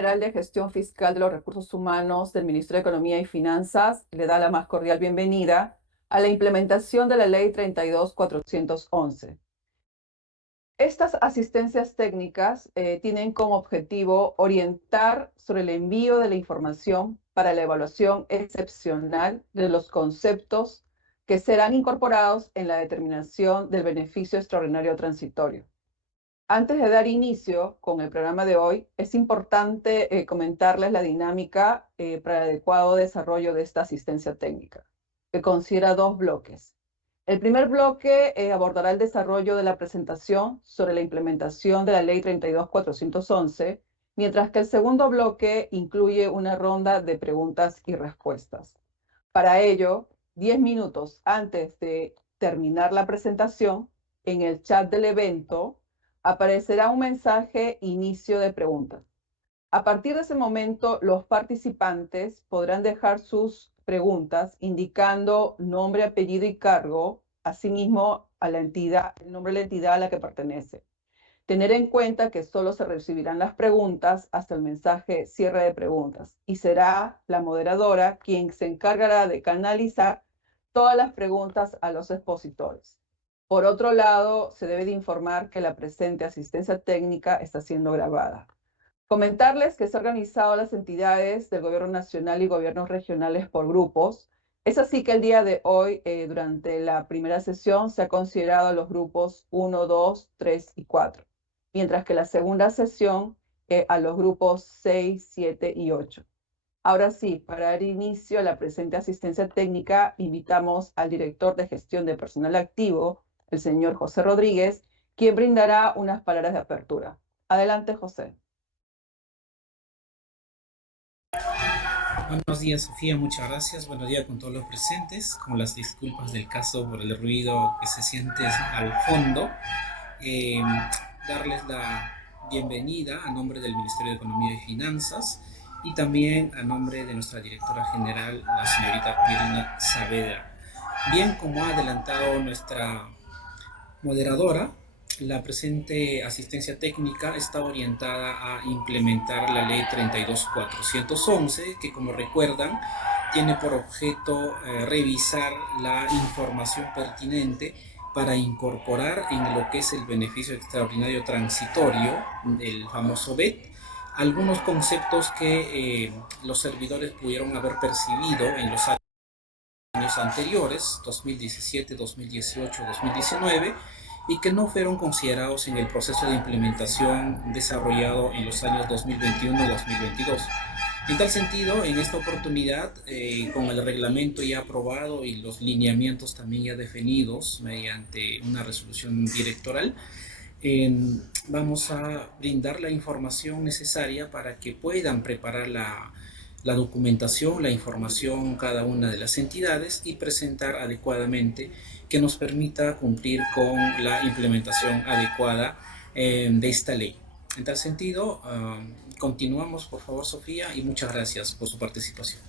General de Gestión Fiscal de los Recursos Humanos del Ministerio de Economía y Finanzas le da la más cordial bienvenida a la implementación de la Ley 32.411. Estas asistencias técnicas tienen como objetivo orientar sobre el envío de la información para la evaluación excepcional de los conceptos que serán incorporados en la determinación del beneficio extraordinario transitorio. Antes de dar inicio con el programa de hoy, es importante comentarles la dinámica para el adecuado desarrollo de esta asistencia técnica, que considera dos bloques. El primer bloque abordará el desarrollo de la presentación sobre la implementación de la Ley 32.411, mientras que el segundo bloque incluye una ronda de preguntas y respuestas. Para ello, 10 minutos antes de terminar la presentación, en el chat del evento, aparecerá un mensaje inicio de preguntas. A partir de ese momento, los participantes podrán dejar sus preguntas indicando nombre, apellido y cargo, asimismo a la entidad, el nombre de la entidad a la que pertenece. Tener en cuenta que solo se recibirán las preguntas hasta el mensaje cierre de preguntas y será la moderadora quien se encargará de canalizar todas las preguntas a los expositores. Por otro lado, se debe de informar que la presente asistencia técnica está siendo grabada. Comentarles que se han organizado las entidades del gobierno nacional y gobiernos regionales por grupos. Es así que el día de hoy, durante la primera sesión, se ha considerado a los grupos 1, 2, 3 y 4, mientras que la segunda sesión a los grupos 6, 7 y 8. Ahora sí, para dar inicio a la presente asistencia técnica, invitamos al director de gestión de personal activo, el señor José Rodríguez, quien brindará unas palabras de apertura. Adelante, José. Buenos días, Sofía, muchas gracias. Buenos días con todos los presentes, con las disculpas del caso por el ruido que se siente al fondo. Eh, Darles la bienvenida a nombre del Ministerio de Economía y Finanzas y también a nombre de nuestra directora general, la señorita Pirina Saavedra. Bien, como ha adelantado nuestra moderadora, la presente asistencia técnica está orientada a implementar la ley 32.411, que como recuerdan tiene por objeto revisar la información pertinente para incorporar en lo que es el beneficio extraordinario transitorio, el famoso BET, algunos conceptos que los servidores pudieron haber percibido en los años anteriores, 2017, 2018, 2019, y que no fueron considerados en el proceso de implementación desarrollado en los años 2021-2022. En tal sentido, en esta oportunidad, con el reglamento ya aprobado y los lineamientos también ya definidos mediante una resolución directoral, vamos a brindar la información necesaria para que puedan preparar la documentación, la información cada una de las entidades y presentar adecuadamente que nos permita cumplir con la implementación adecuada de esta ley. En tal sentido, continuamos por favor, Sofía, y muchas gracias por su participación.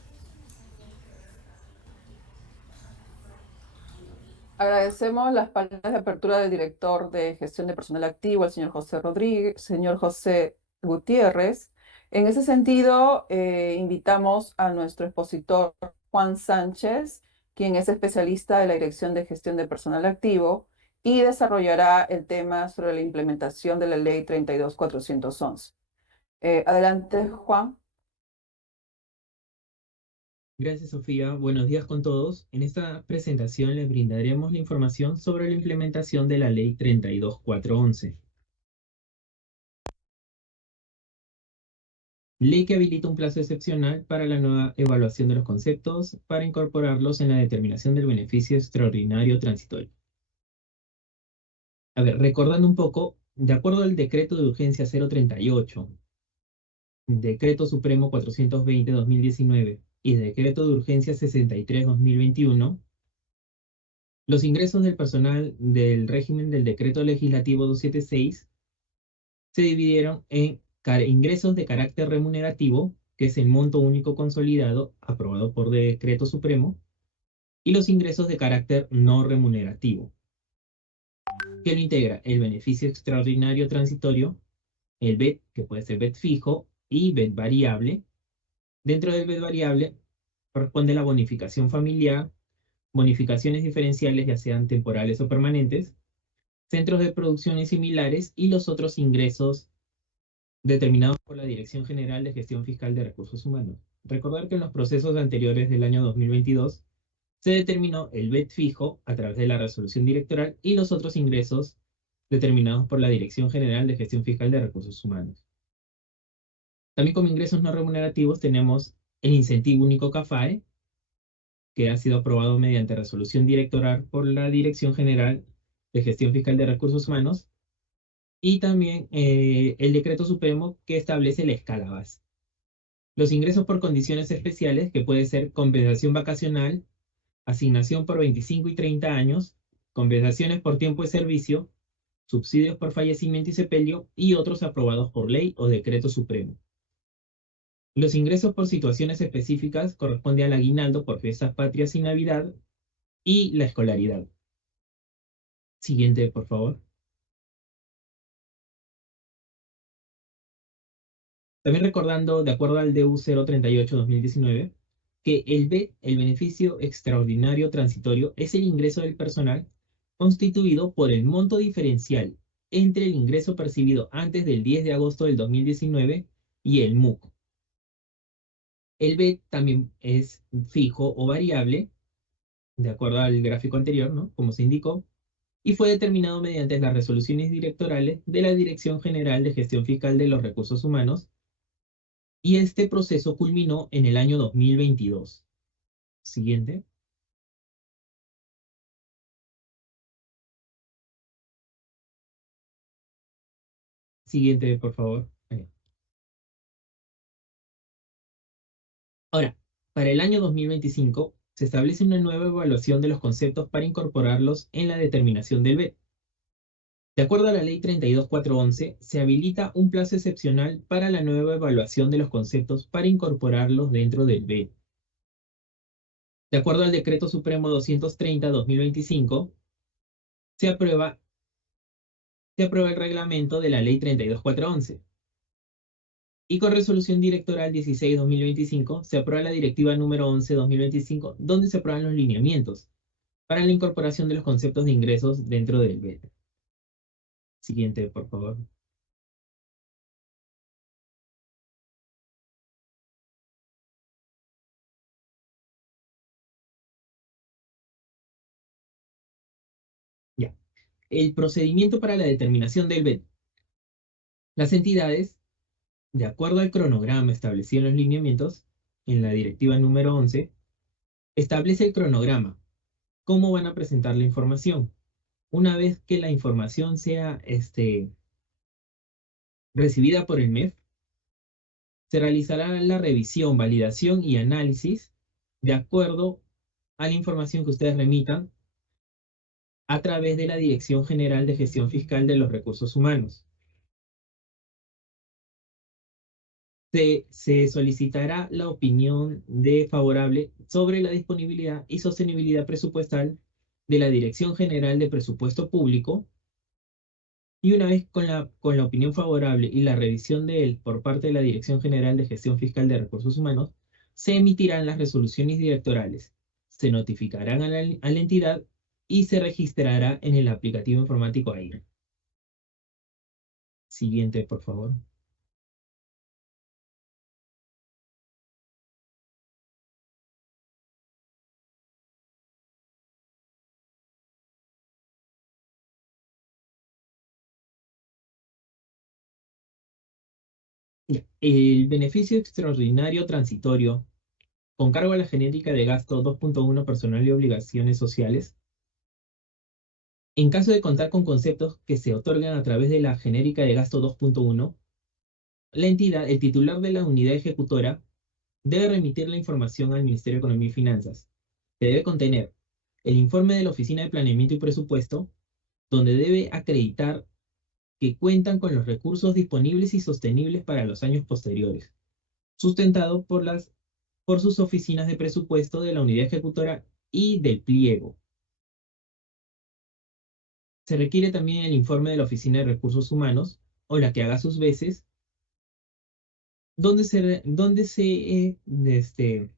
Agradecemos las palabras de apertura del director de gestión de personal activo, el señor José Rodríguez, señor José Gutiérrez. En ese sentido, invitamos a nuestro expositor Juan Sánchez, quien es especialista de la Dirección de Gestión de Personal Activo y desarrollará el tema sobre la implementación de la Ley 32.411. Adelante, Juan. Gracias, Sofía. Buenos días con todos. En esta presentación les brindaremos la información sobre la implementación de la Ley 32.411. Ley que habilita un plazo excepcional para la nueva evaluación de los conceptos para incorporarlos en la determinación del beneficio extraordinario transitorio. A ver, recordando un poco, de acuerdo al Decreto de Urgencia 038, Decreto Supremo 420/2019 y Decreto de Urgencia 63/2021, los ingresos del personal del régimen del Decreto Legislativo 276 se dividieron en ingresos de carácter remunerativo, que es el monto único consolidado aprobado por Decreto Supremo, y los ingresos de carácter no remunerativo, que lo integra el beneficio extraordinario transitorio, el BET, que puede ser BET fijo, y BET variable. Dentro del BET variable corresponde la bonificación familiar, bonificaciones diferenciales, ya sean temporales o permanentes, centros de producciones similares y los otros ingresos determinados por la Dirección General de Gestión Fiscal de Recursos Humanos. Recordar que en los procesos anteriores del año 2022 se determinó el BET fijo a través de la resolución directoral y los otros ingresos determinados por la Dirección General de Gestión Fiscal de Recursos Humanos. También como ingresos no remunerativos tenemos el incentivo único CAFAE, que ha sido aprobado mediante resolución directoral por la Dirección General de Gestión Fiscal de Recursos Humanos, y también el decreto supremo que establece la escala base. Los ingresos por condiciones especiales, que puede ser compensación vacacional, asignación por 25 y 30 años, compensaciones por tiempo de servicio, subsidios por fallecimiento y sepelio y otros aprobados por ley o decreto supremo. Los ingresos por situaciones específicas corresponden al aguinaldo por fiestas patrias y Navidad y la escolaridad. Siguiente, por favor. También recordando, de acuerdo al DU 038-2019, que el BET, el beneficio extraordinario transitorio, es el ingreso del personal constituido por el monto diferencial entre el ingreso percibido antes del 10 de agosto del 2019 y el MUC. El BET también es fijo o variable, de acuerdo al gráfico anterior, ¿no? Como se indicó, y fue determinado mediante las resoluciones directorales de la Dirección General de Gestión Fiscal de los Recursos Humanos, y este proceso culminó en el año 2022. Siguiente. Siguiente, por favor. Ahora, para el año 2025 se establece una nueva evaluación de los conceptos para incorporarlos en la determinación del BET. De acuerdo a la Ley 32411, se habilita un plazo excepcional para la nueva evaluación de los conceptos para incorporarlos dentro del BET. De acuerdo al Decreto Supremo 230-2025, se aprueba el reglamento de la Ley 32411. Y con resolución directoral 16-2025 se aprueba la directiva número 11-2025, donde se aprueban los lineamientos para la incorporación de los conceptos de ingresos dentro del BET. Siguiente, por favor. Ya. El procedimiento para la determinación del BET. Las entidades, de acuerdo al cronograma establecido en los lineamientos, en la directiva número 11, establece el cronograma. ¿Cómo van a presentar la información? Una vez que la información sea recibida por el MEF, se realizará la revisión, validación y análisis de acuerdo a la información que ustedes remitan a través de la Dirección General de Gestión Fiscal de los Recursos Humanos. Se solicitará la opinión de favorable sobre la disponibilidad y sostenibilidad presupuestal de la Dirección General de Presupuesto Público, y una vez con la opinión favorable y la revisión de él por parte de la Dirección General de Gestión Fiscal de Recursos Humanos, se emitirán las resoluciones directorales, se notificarán a la entidad y se registrará en el aplicativo informático AIRE. Siguiente, por favor. Ya. El beneficio extraordinario transitorio con cargo a la genérica de gasto 2.1 personal y obligaciones sociales, en caso de contar con conceptos que se otorgan a través de la genérica de gasto 2.1, la entidad, el titular de la unidad ejecutora, debe remitir la información al Ministerio de Economía y Finanzas, que debe contener el informe de la Oficina de Planeamiento y Presupuesto, donde debe acreditar que cuentan con los recursos disponibles y sostenibles para los años posteriores, sustentado por sus oficinas de presupuesto de la unidad ejecutora y del pliego. Se requiere también el informe de la Oficina de Recursos Humanos, o la que haga sus veces,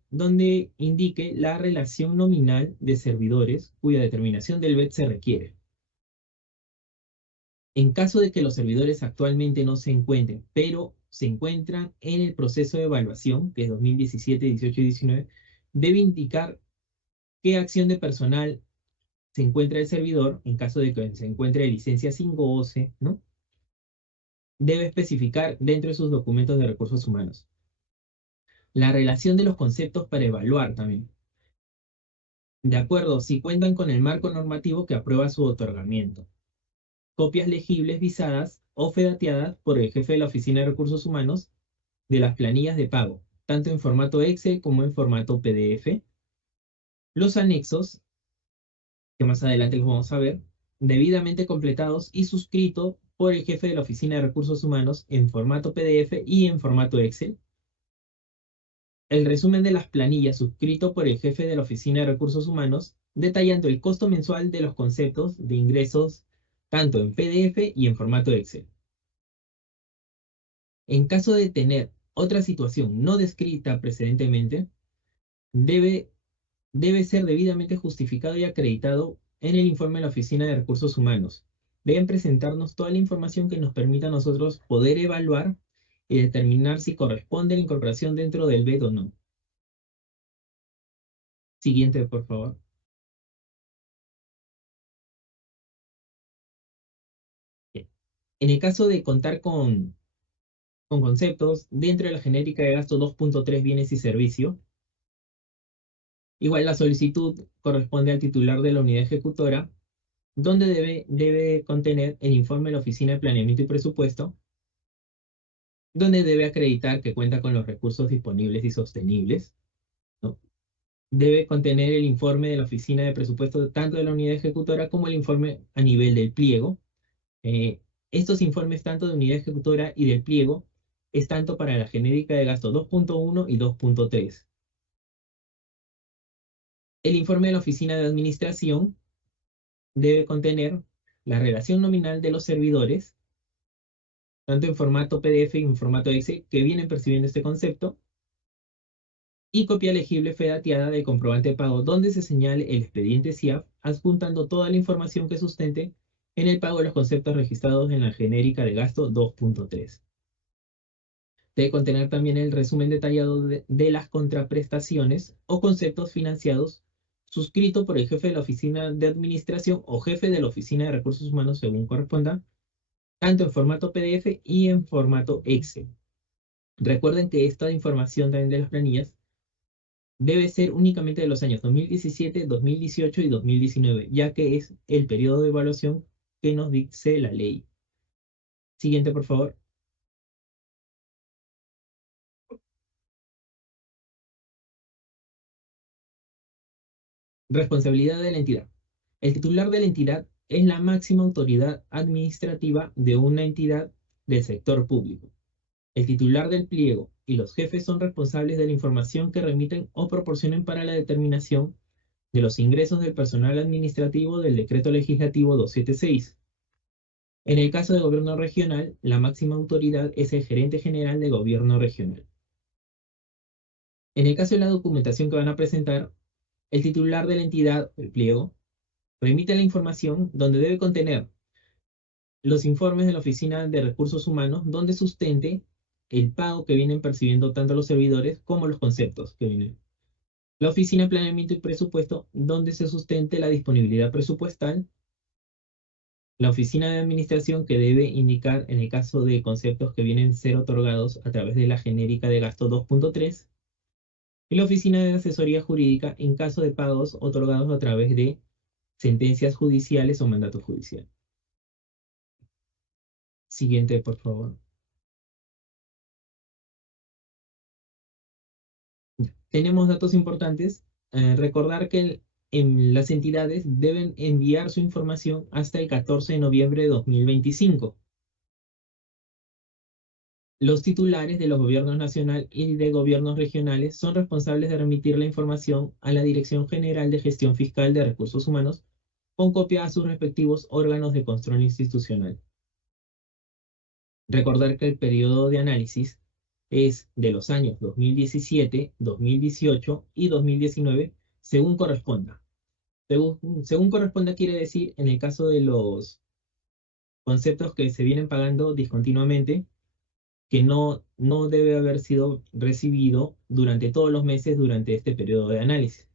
donde indique la relación nominal de servidores cuya determinación del BED se requiere. En caso de que los servidores actualmente no se encuentren, pero se encuentran en el proceso de evaluación, que es 2017, 18 y 19, debe indicar qué acción de personal se encuentra el servidor, en caso de que se encuentre de licencia sin goce, ¿no? Debe especificar dentro de sus documentos de recursos humanos. La relación de los conceptos para evaluar también. De acuerdo, si cuentan con el marco normativo que aprueba su otorgamiento. Copias legibles visadas o fedateadas por el jefe de la Oficina de Recursos Humanos de las planillas de pago, tanto en formato Excel como en formato PDF. Los anexos, que más adelante los vamos a ver, debidamente completados y suscritos por el jefe de la Oficina de Recursos Humanos en formato PDF y en formato Excel. El resumen de las planillas suscrito por el jefe de la Oficina de Recursos Humanos, detallando el costo mensual de los conceptos de ingresos tanto en PDF y en formato Excel. En caso de tener otra situación no descrita precedentemente, debe ser debidamente justificado y acreditado en el informe de la Oficina de Recursos Humanos. Deben presentarnos toda la información que nos permita a nosotros poder evaluar y determinar si corresponde la incorporación dentro del BED o no. Siguiente, por favor. Bien. En el caso de contar con conceptos dentro de la genérica de gasto 2.3 bienes y servicios, igual la solicitud corresponde al titular de la unidad ejecutora, donde debe contener el informe de la Oficina de Planeamiento y Presupuesto, donde debe acreditar que cuenta con los recursos disponibles y sostenibles, ¿no? Debe contener el informe de la Oficina de Presupuesto tanto de la unidad ejecutora como el informe a nivel del pliego. Estos informes tanto de unidad ejecutora y del pliego es tanto para la genérica de gasto 2.1 y 2.3. El informe de la Oficina de Administración debe contener la relación nominal de los servidores, tanto en formato PDF y en formato Excel, que vienen percibiendo este concepto, y copia legible fedateada del comprobante de pago, donde se señale el expediente CIAF, adjuntando toda la información que sustente en el pago de los conceptos registrados en la genérica de gasto 2.3. Debe contener también el resumen detallado de las contraprestaciones o conceptos financiados suscrito por el jefe de la Oficina de Administración o jefe de la Oficina de Recursos Humanos según corresponda, tanto en formato PDF y en formato Excel. Recuerden que esta información también de las planillas debe ser únicamente de los años 2017, 2018 y 2019, ya que es el periodo de evaluación que nos dice la ley. Siguiente, por favor. Responsabilidad de la entidad. El titular de la entidad es la máxima autoridad administrativa de una entidad del sector público. El titular del pliego y los jefes son responsables de la información que remiten o proporcionen para la determinación de los ingresos del personal administrativo del Decreto Legislativo 276. En el caso de gobierno regional, la máxima autoridad es el gerente general de gobierno regional. En el caso de la documentación que van a presentar, el titular de la entidad, el pliego, remite la información donde debe contener los informes de la Oficina de Recursos Humanos, donde sustente el pago que vienen percibiendo tanto los servidores como los conceptos que vienen. La Oficina de Planeamiento y Presupuesto, donde se sustente la disponibilidad presupuestal. La Oficina de Administración, que debe indicar en el caso de conceptos que vienen a ser otorgados a través de la genérica de gasto 2.3. Y la Oficina de Asesoría Jurídica en caso de pagos otorgados a través de sentencias judiciales o mandato judicial. Siguiente, por favor. Tenemos datos importantes. Recordar que las entidades deben enviar su información hasta el 14 de noviembre de 2025. Los titulares de los gobiernos nacional y de gobiernos regionales son responsables de remitir la información a la Dirección General de Gestión Fiscal de Recursos Humanos con copia a sus respectivos órganos de control institucional. Recordar que el periodo de análisis es de los años 2017, 2018 y 2019, según corresponda. Según corresponda quiere decir, en el caso de los conceptos que se vienen pagando discontinuamente, que no debe haber sido recibido durante todos los meses durante este periodo de análisis,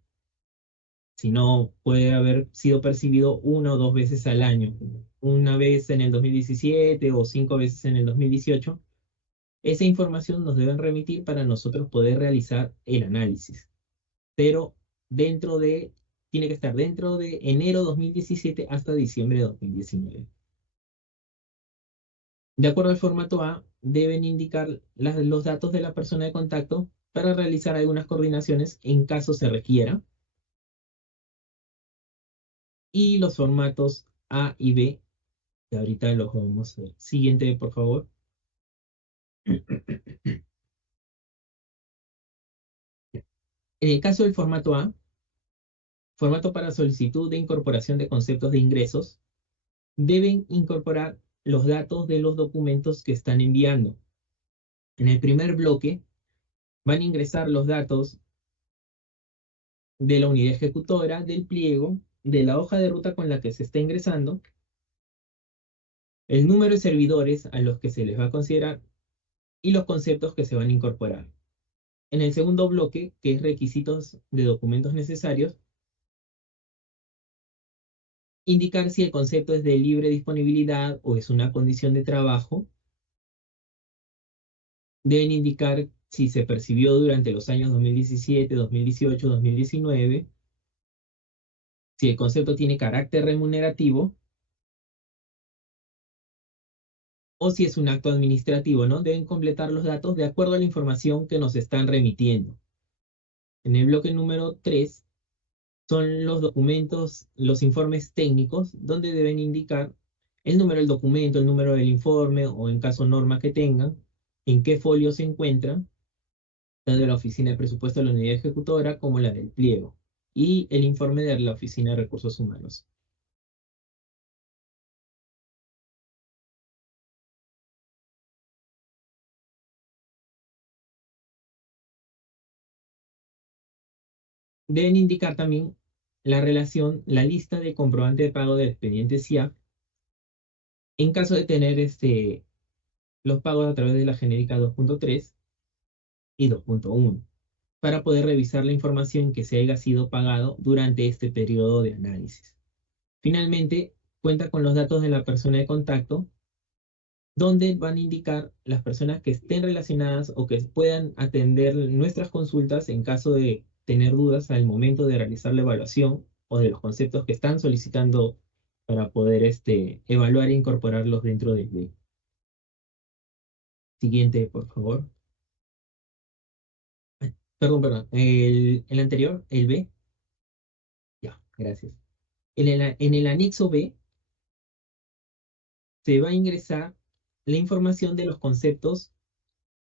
sino puede haber sido percibido una o dos veces al año, una vez en el 2017 o 5 veces en el 2018. Esa información nos deben remitir para nosotros poder realizar el análisis, pero tiene que estar dentro de enero 2017 hasta diciembre de 2019. De acuerdo al formato A, deben indicar los datos de la persona de contacto para realizar algunas coordinaciones en caso se requiera. Y los formatos A y B, que ahorita los vamos a ver. Siguiente, por favor. En el caso del formato A, formato para solicitud de incorporación de conceptos de ingresos, deben incorporar los datos de los documentos que están enviando. En el primer bloque van a ingresar los datos de la unidad ejecutora, del pliego, de la hoja de ruta con la que se está ingresando, el número de servidores a los que se les va a considerar y los conceptos que se van a incorporar. En el segundo bloque, que es requisitos de documentos necesarios, indicar si el concepto es de libre disponibilidad o es una condición de trabajo. Deben indicar si se percibió durante los años 2017, 2018, 2019, si el concepto tiene carácter remunerativo o si es un acto administrativo, ¿no? Deben completar los datos de acuerdo a la información que nos están remitiendo. En el bloque número 3 son los documentos, los informes técnicos, donde deben indicar el número del documento, el número del informe o en caso norma que tengan, en qué folio se encuentra, tanto de la oficina de presupuesto de la unidad ejecutora como la del pliego, y el informe de la oficina de recursos humanos. Deben indicar también la relación, la lista de comprobante de pago del expediente SIAF en caso de tener los pagos a través de la genérica 2.3 y 2.1, para poder revisar la información que se haya sido pagado durante este periodo de análisis. Finalmente, cuenta con los datos de la persona de contacto, donde van a indicar las personas que estén relacionadas o que puedan atender nuestras consultas en caso de tener dudas al momento de realizar la evaluación o de los conceptos que están solicitando para poder evaluar e incorporarlos dentro del B. Siguiente, por favor. Perdón. El anterior, el B. Ya, gracias. En el anexo B se va a ingresar la información de los conceptos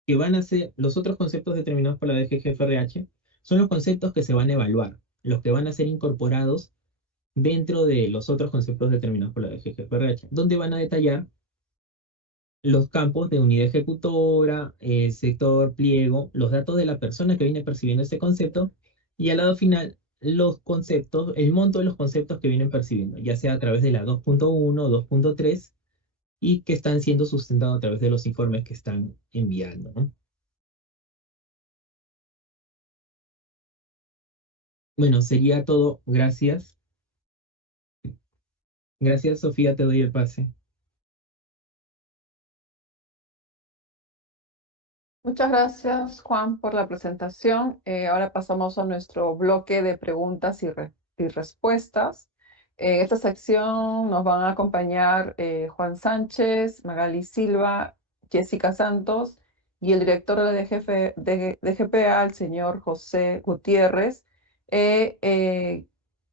que van a ser los otros conceptos determinados por la DGGFRH, son los conceptos que se van a evaluar, los que van a ser incorporados dentro de los otros conceptos determinados por la DGGFRH, donde van a detallar los campos de unidad ejecutora, sector, pliego, los datos de la persona que viene percibiendo ese concepto, y al lado final los conceptos, el monto de los conceptos que vienen percibiendo, ya sea a través de la 2.1 o 2.3, y que están siendo sustentados a través de los informes que están enviando, ¿no? Bueno, sería todo. Gracias. Gracias, Sofía, te doy el pase. Muchas gracias, Juan, por la presentación. Ahora pasamos a nuestro bloque de preguntas y respuestas. En esta sección nos van a acompañar Juan Sánchez, Magali Silva, Jessica Santos y el director de la DGPA, el señor José Gutiérrez,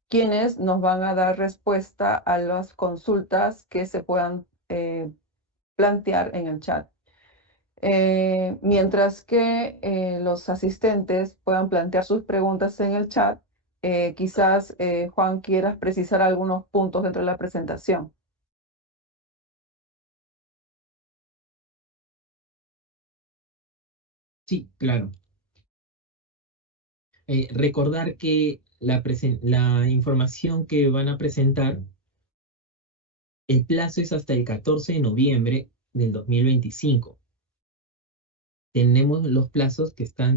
quienes nos van a dar respuesta a las consultas que se puedan plantear en el chat. Mientras que los asistentes puedan plantear sus preguntas en el chat, quizás Juan quieras precisar algunos puntos dentro de la presentación. Sí, claro. Recordar que la información que van a presentar, el plazo es hasta el 14 de noviembre del 2025. Tenemos los plazos que están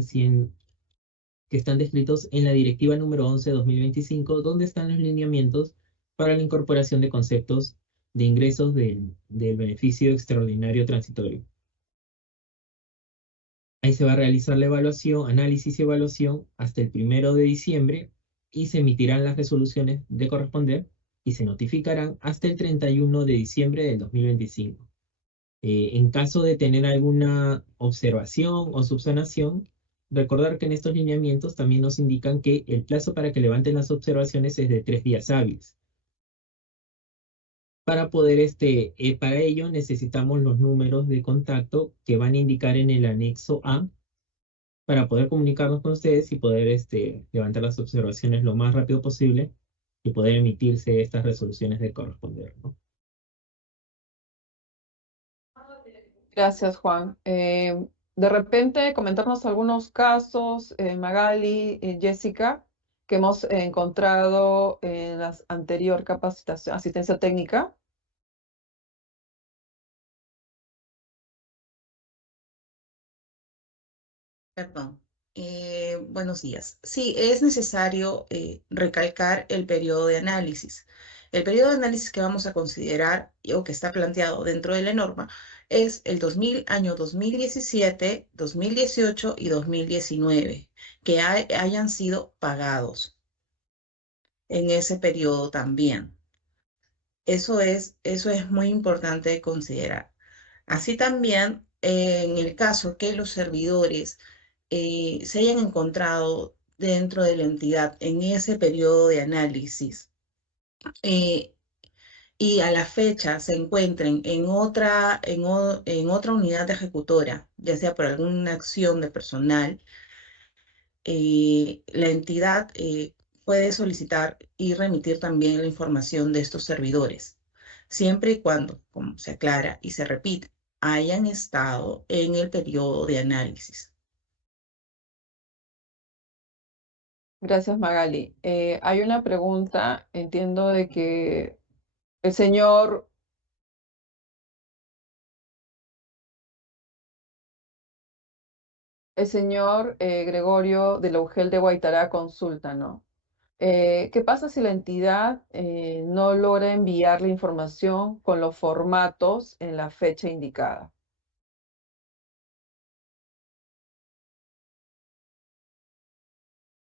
descritos en la Directiva número 11 de 2025, donde están los lineamientos para la incorporación de conceptos de ingresos del beneficio extraordinario transitorio. Ahí se va a realizar la evaluación, análisis y evaluación hasta el 1 de diciembre y se emitirán las resoluciones de corresponder y se notificarán hasta el 31 de diciembre del 2025. En caso de tener alguna observación o subsanación, recordar que en estos lineamientos también nos indican que el plazo para que levanten las observaciones es de 3 días hábiles. Para ello necesitamos los números de contacto que van a indicar en el anexo A para poder comunicarnos con ustedes y poder levantar las observaciones lo más rápido posible y poder emitirse estas resoluciones de corresponder, ¿no? Gracias, Juan. De repente, comentarnos algunos casos, Magali, Jessica, que hemos encontrado en la anterior capacitación, asistencia técnica. Perdón. Buenos días. Sí, es necesario recalcar el periodo de análisis. El periodo de análisis que vamos a considerar o que está planteado dentro de la norma es el año 2017, 2018 y 2019, que hayan sido pagados en ese periodo también. Eso es muy importante de considerar. Así también, en el caso que los servidores se hayan encontrado dentro de la entidad en ese periodo de análisis eh, y a la fecha se encuentren en otra unidad ejecutora, ya sea por alguna acción de personal, la entidad puede solicitar y remitir también la información de estos servidores, siempre y cuando, como se aclara y se repite, hayan estado en el periodo de análisis. Gracias, Magali. Hay una pregunta, entiendo de que el señor Gregorio de la UGEL de Guaitará consulta, ¿no? ¿Qué pasa si la entidad no logra enviar la información con los formatos en la fecha indicada?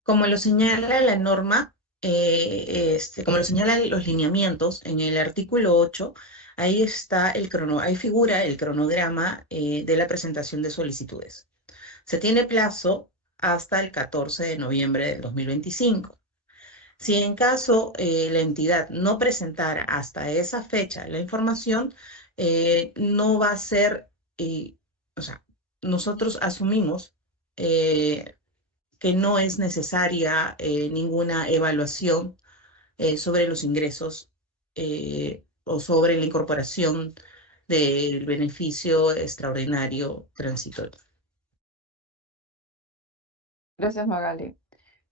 Como lo señala la norma, como lo señalan los lineamientos en el artículo 8, ahí figura el cronograma de la presentación de solicitudes. Se tiene plazo hasta el 14 de noviembre del 2025. Si en caso la entidad no presentara hasta esa fecha la información, no va a ser, o sea, nosotros asumimos que no es necesaria ninguna evaluación sobre los ingresos o sobre la incorporación del beneficio extraordinario transitorio. Gracias, Magali.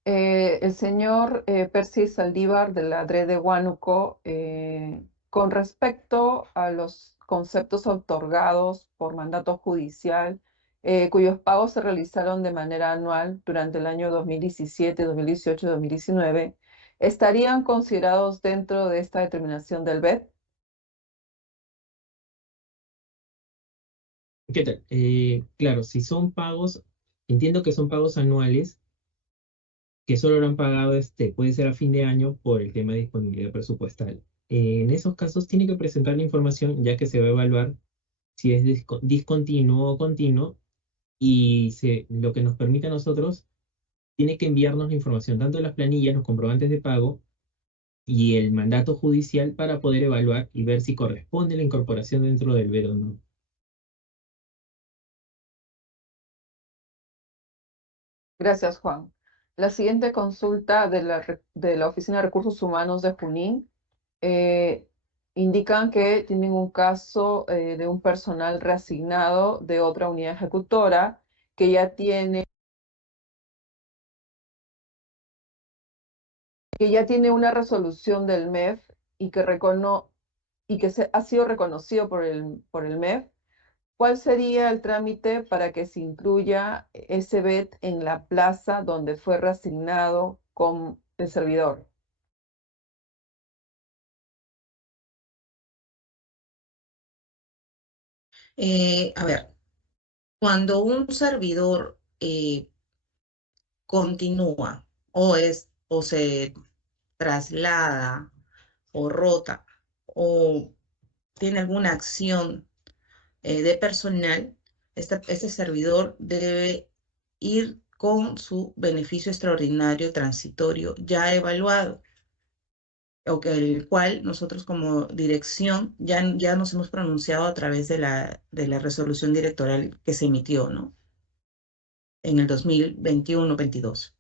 El señor Percy Saldívar de la DRE de Huánuco, con respecto a los conceptos otorgados por mandato judicial, cuyos pagos se realizaron de manera anual durante el año 2017, 2018 y 2019, ¿estarían considerados dentro de esta determinación del BED? ¿Qué tal? Claro, si son pagos, entiendo que son pagos anuales que solo lo han pagado, puede ser a fin de año por el tema de disponibilidad presupuestal. En esos casos tiene que presentar la información ya que se va a evaluar si es discontinuo o continuo y lo que nos permite a nosotros tiene que enviarnos la información, tanto de las planillas, los comprobantes de pago y el mandato judicial para poder evaluar y ver si corresponde la incorporación dentro del BED o no. Gracias, Juan. La siguiente consulta de la Oficina de Recursos Humanos de Junín eh, indican que tienen un caso de un personal reasignado de otra unidad ejecutora que ya tiene una resolución del MEF y que ha sido reconocido por el MEF, ¿cuál sería el trámite para que se incluya ese BET en la plaza donde fue reasignado con el servidor? A ver, cuando un servidor continúa o se traslada o rota o tiene alguna acción de personal, este servidor debe ir con su beneficio extraordinario transitorio ya evaluado, o que el cual nosotros como dirección ya nos hemos pronunciado a través de la resolución directoral que se emitió, ¿no? En el 2021-22.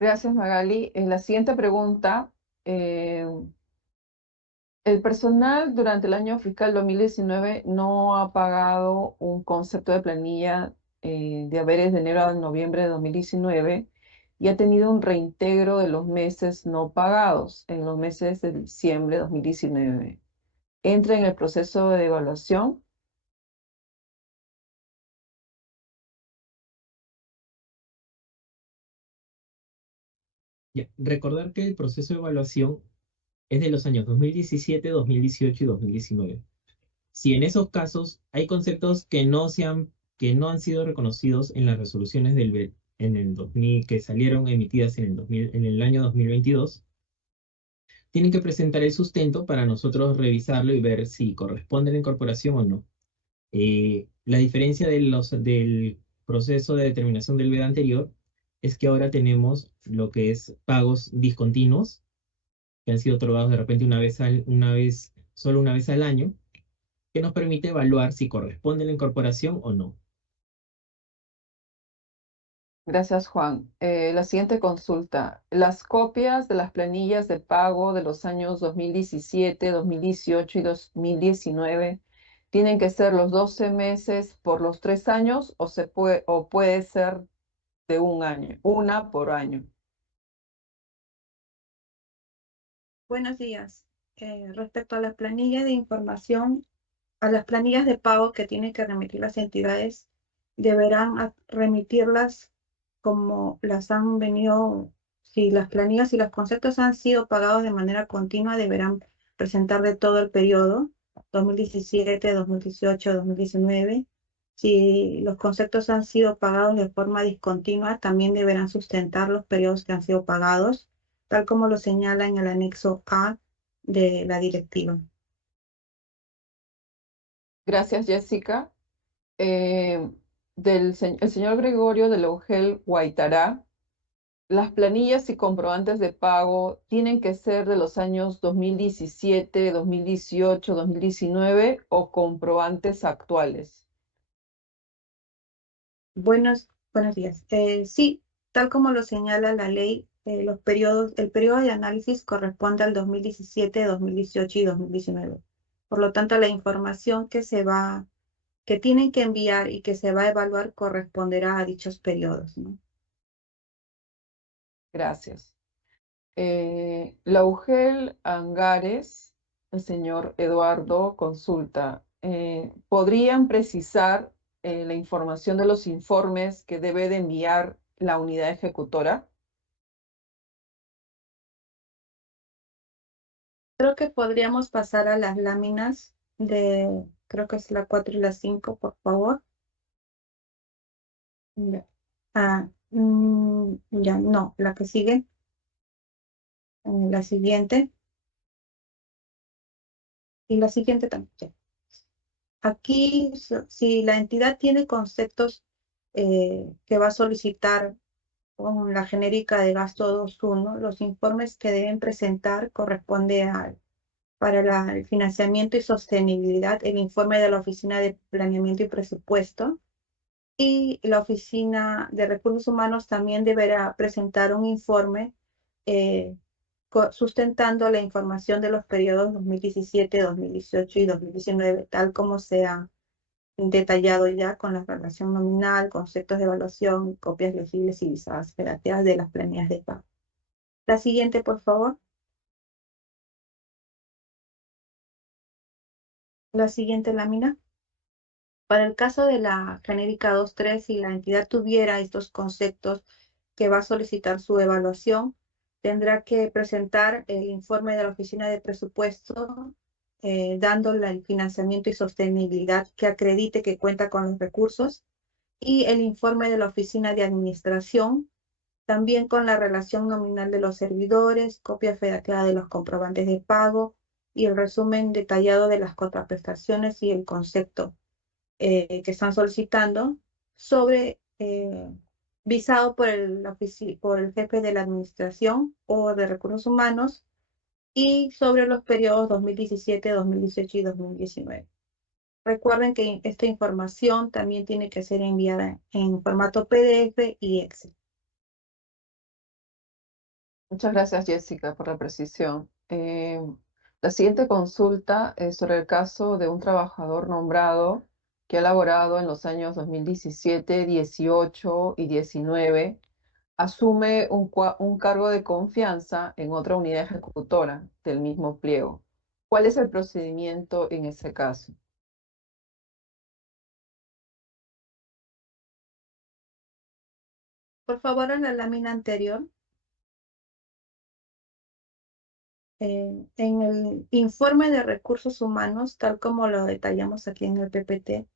Gracias, Magali. En la siguiente pregunta, el personal durante el año fiscal 2019 no ha pagado un concepto de planilla de haberes de enero a noviembre de 2019 y ha tenido un reintegro de los meses no pagados en los meses de diciembre de 2019. ¿Entra en el proceso de evaluación? Ya, recordar que el proceso de evaluación es de los años 2017, 2018 y 2019. Si en esos casos hay conceptos que no han sido reconocidos en las resoluciones del BED en el 2000, que salieron emitidas en el año 2022, tienen que presentar el sustento para nosotros revisarlo y ver si corresponde a la incorporación o no. La diferencia del proceso de determinación del BED anterior es que ahora tenemos lo que es pagos discontinuos, que han sido otorgados de repente solo una vez al año, que nos permite evaluar si corresponde la incorporación o no. Gracias, Juan. La siguiente consulta. Las copias de las planillas de pago de los años 2017, 2018 y 2019 tienen que ser los 12 meses por los 3 años o puede ser de un año, una por año. Buenos días. Respecto a las planillas de información, a las planillas de pago que tienen que remitir las entidades, deberán remitirlas como las han venido, si las planillas y los conceptos han sido pagados de manera continua, deberán presentar de todo el periodo 2017, 2018, 2019. Si los conceptos han sido pagados de forma discontinua, también deberán sustentar los periodos que han sido pagados, tal como lo señala en el anexo A de la directiva. Gracias, Jessica. El señor Gregorio de Laugel Guaitará. Las planillas y comprobantes de pago tienen que ser de los años 2017, 2018, 2019 o comprobantes actuales. Buenos días. Sí, tal como lo señala la ley, el periodo de análisis corresponde al 2017, 2018 y 2019. Por lo tanto, la información que tienen que enviar y que se va a evaluar corresponderá a dichos periodos, ¿no? Gracias. Laugel Angares, el señor Eduardo consulta. ¿Podrían precisar la información de los informes que debe de enviar la unidad ejecutora? Creo que podríamos pasar a las láminas creo que es la 4 y la 5, por favor. Ya. Ya, no, la que sigue. La siguiente. Y la siguiente también. Ya. Aquí, si la entidad tiene conceptos que va a solicitar con la genérica de gasto 2.1, los informes que deben presentar corresponde para el financiamiento y sostenibilidad, el informe de la Oficina de Planeamiento y Presupuesto, y la Oficina de Recursos Humanos también deberá presentar un informe sustentando la información de los periodos 2017, 2018 y 2019, tal como se ha detallado ya con la relación nominal, conceptos de evaluación, copias legibles y visadas federativas de las planillas de pago. La siguiente, por favor. La siguiente lámina. Para el caso de la genérica 2.3, si la entidad tuviera estos conceptos que va a solicitar su evaluación, tendrá que presentar el informe de la Oficina de Presupuesto, dándole el financiamiento y sostenibilidad que acredite que cuenta con los recursos, y el informe de la Oficina de Administración, también con la relación nominal de los servidores, copia federativa de los comprobantes de pago y el resumen detallado de las contraprestaciones y el concepto que están solicitando visado por por el jefe de la administración o de recursos humanos y sobre los periodos 2017, 2018 y 2019. Recuerden que esta información también tiene que ser enviada en formato PDF y Excel. Muchas gracias, Jessica, por la precisión. La siguiente consulta es sobre el caso de un trabajador nombrado que ha laborado en los años 2017, 18 y 19, asume un cargo de confianza en otra unidad ejecutora del mismo pliego. ¿Cuál es el procedimiento en ese caso? Por favor, en la lámina anterior, en el informe de recursos humanos, tal como lo detallamos aquí en el PPT,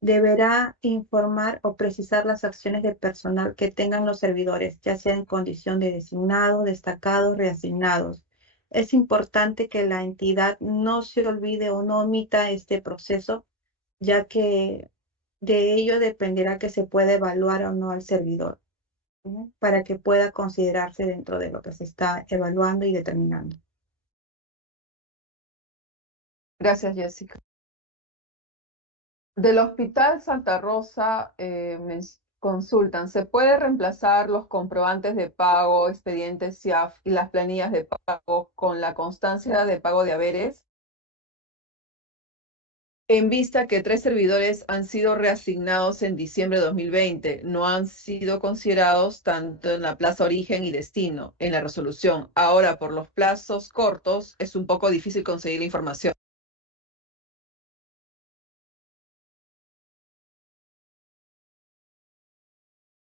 deberá informar o precisar las acciones de personal que tengan los servidores, ya sea en condición de designados, destacados, reasignados. Es importante que la entidad no se olvide o no omita este proceso, ya que de ello dependerá que se pueda evaluar o no al servidor, ¿sí? Para que pueda considerarse dentro de lo que se está evaluando y determinando. Gracias, Jessica. Del Hospital Santa Rosa consultan, ¿se puede reemplazar los comprobantes de pago, expedientes SIAF y las planillas de pago con la constancia de pago de haberes? En vista que 3 servidores han sido reasignados en diciembre de 2020, no han sido considerados tanto en la plaza origen y destino en la resolución. Ahora, por los plazos cortos, es un poco difícil conseguir la información.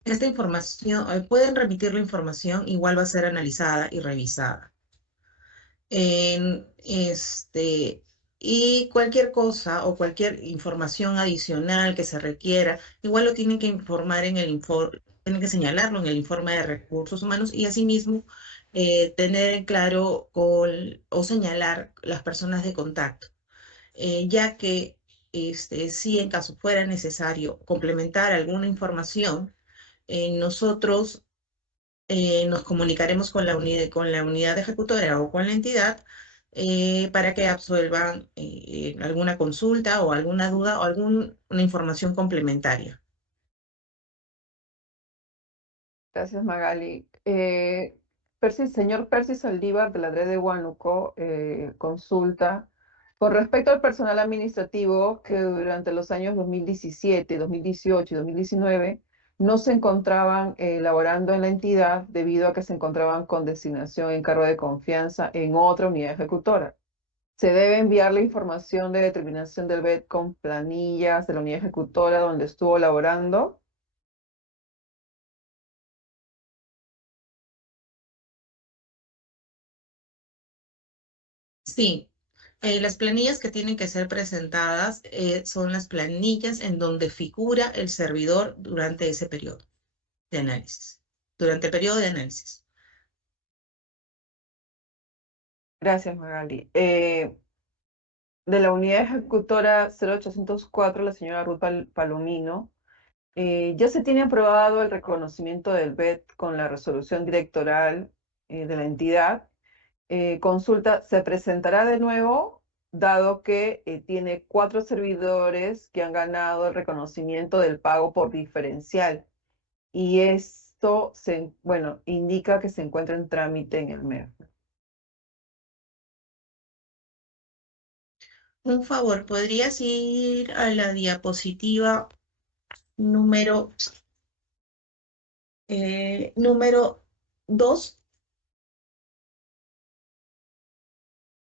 Esta información, pueden remitir la información, igual va a ser analizada y revisada. Y cualquier cosa o cualquier información adicional que se requiera, igual lo tienen que informar en el informe, tienen que señalarlo en el informe de recursos humanos y asimismo tener en claro o señalar las personas de contacto, ya que si en caso fuera necesario complementar alguna información, nosotros nos comunicaremos con la unidad ejecutora o con la entidad para que absuelvan alguna consulta o alguna duda o alguna información complementaria. Gracias, Magali. Señor Percy Saldívar, de la DRE de Huánuco, consulta. Con respecto al personal administrativo que durante los años 2017, 2018 y 2019 no se encontraban laborando en la entidad debido a que se encontraban con designación en cargo de confianza en otra unidad ejecutora. Se debe enviar la información de determinación del BED con planillas de la unidad ejecutora donde estuvo laborando. Sí, las planillas que tienen que ser presentadas son las planillas en donde figura el servidor durante ese periodo de análisis, durante el periodo de análisis. Gracias, Magali. De la unidad ejecutora 0804, la señora Ruth Palomino, ya se tiene aprobado el reconocimiento del BED con la resolución directoral de la entidad. Consulta, ¿se presentará de nuevo, dado que tiene 4 servidores que han ganado el reconocimiento del pago por diferencial? Y esto, bueno, indica que se encuentra en trámite en el MEF. Un favor, ¿podrías ir a la diapositiva número, número 2?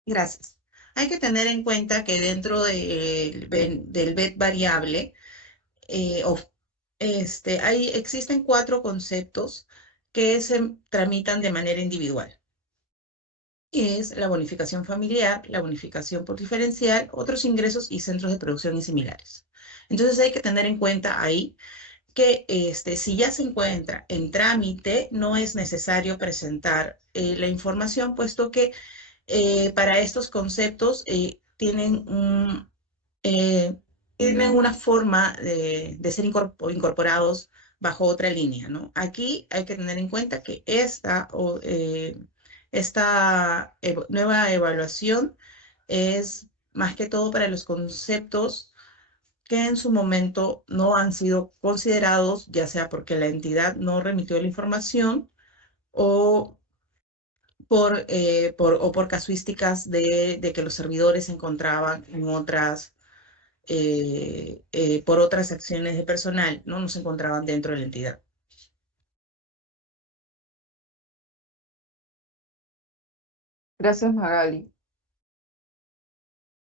Gracias. Hay que tener en cuenta que dentro del BED variable, eh, of- existen 4 conceptos que se tramitan de manera individual. Y es la bonificación familiar, la bonificación por diferencial, otros ingresos y centros de producción y similares. Entonces hay que tener en cuenta ahí que si ya se encuentra en trámite, no es necesario presentar la información, puesto que para estos conceptos eh, tienen una forma de ser incorporados bajo otra línea, ¿no? Aquí hay que tener en cuenta que esta nueva evaluación es más que todo para los conceptos que en su momento no han sido considerados, ya sea porque la entidad no remitió la información o por casuísticas de que los servidores se encontraban en por otras acciones de personal, ¿no? No se encontraban dentro de la entidad. Gracias, Magali.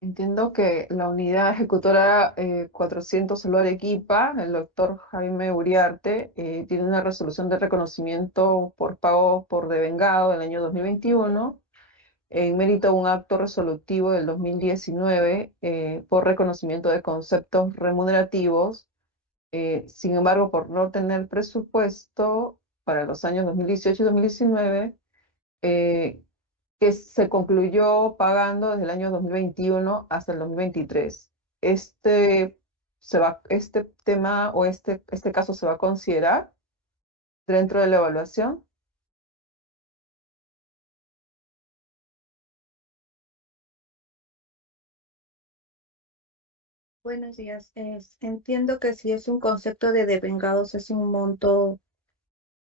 Entiendo que la unidad ejecutora 400 Salud Arequipa, el doctor Jaime Uriarte, tiene una resolución de reconocimiento por pago por devengado del año 2021 en mérito a un acto resolutivo del 2019 por reconocimiento de conceptos remunerativos. Sin embargo, por no tener presupuesto para los años 2018 y 2019, eh, que se concluyó pagando desde el año 2021 hasta el 2023. Este tema o este caso se va a considerar dentro de la evaluación. Buenos días. Entiendo que si es un concepto de devengados, es un monto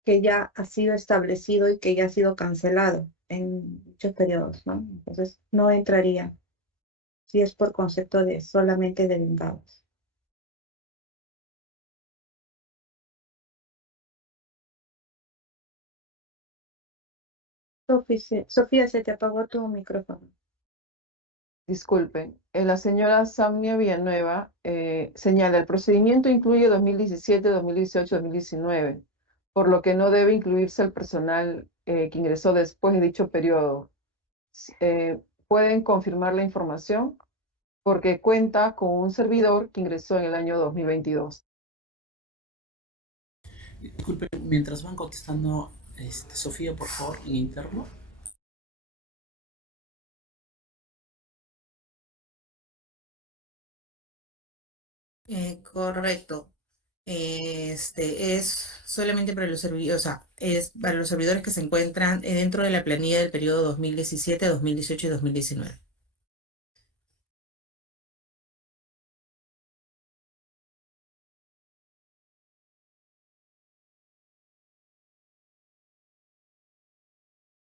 que ya ha sido establecido y que ya ha sido cancelado en muchos periodos, ¿no? Entonces, no entraría si es por concepto de solamente devengados. Sofía, se te apagó tu micrófono. Disculpen, la señora Samia Villanueva señala, el procedimiento incluye 2017, 2018, 2019, por lo que no debe incluirse el personal que ingresó después de dicho periodo. ¿Pueden confirmar la información? Porque cuenta con un servidor que ingresó en el año 2022. Disculpen, mientras van contestando, Sofía, por favor, en interno. Correcto. Es solamente para los servidores, o sea, es para los servidores que se encuentran dentro de la planilla del periodo 2017, 2018 y 2019.